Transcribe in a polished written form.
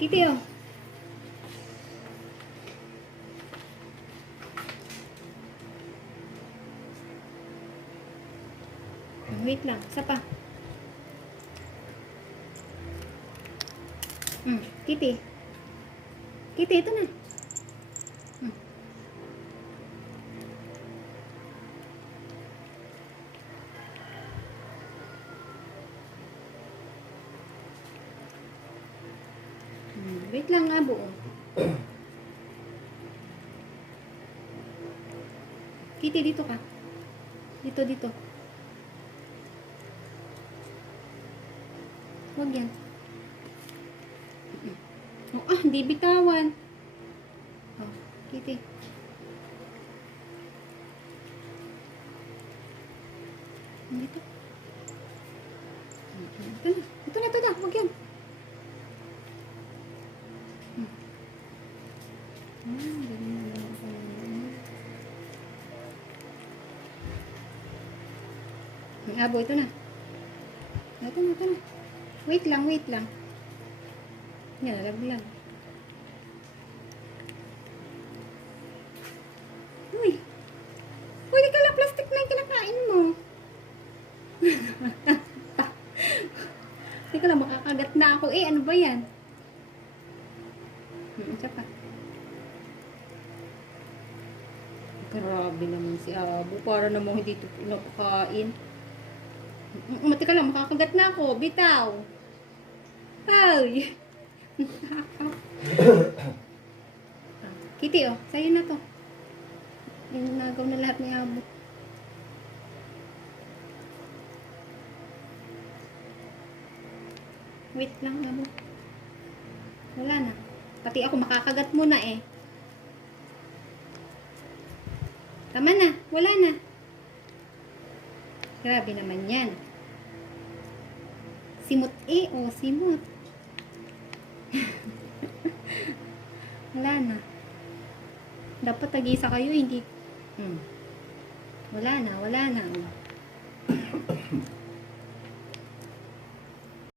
Kitty, oh. Wait lang. Isa pa. Kitty. Kitty, ito na. Wait lang nga, buo. Kitty, dito ka. Dito, dito. Huwag yan. Oh, hindi bitawan. Oh, Kitty. Dito. Ito na. Ito na, ito na. Huwag yan. Abo, ito na. Ito na, ito na. Wait lang, wait lang. Yan, nalaglag. Uy! Uy, di ka lang plastic na yung kinakain mo. Di ka lang, makakagat na ako. Eh, ano ba yan? Isa pa. Grabe naman si Abo. Para namang hindi ito napakain. Mati ka lang, makakagat na ako. Bitaw. Ay. Kitty, oh. Sa'yo na to. Yung nagaw na lahat ni Abo. Wait lang, Abo. Wala na. Pati ako makakagat mo na eh. Tama na. Wala na. Grabe naman yan. Simot eh. O, simot. Wala na. Dapat tag-isa kayo, hindi. Wala na, wala na.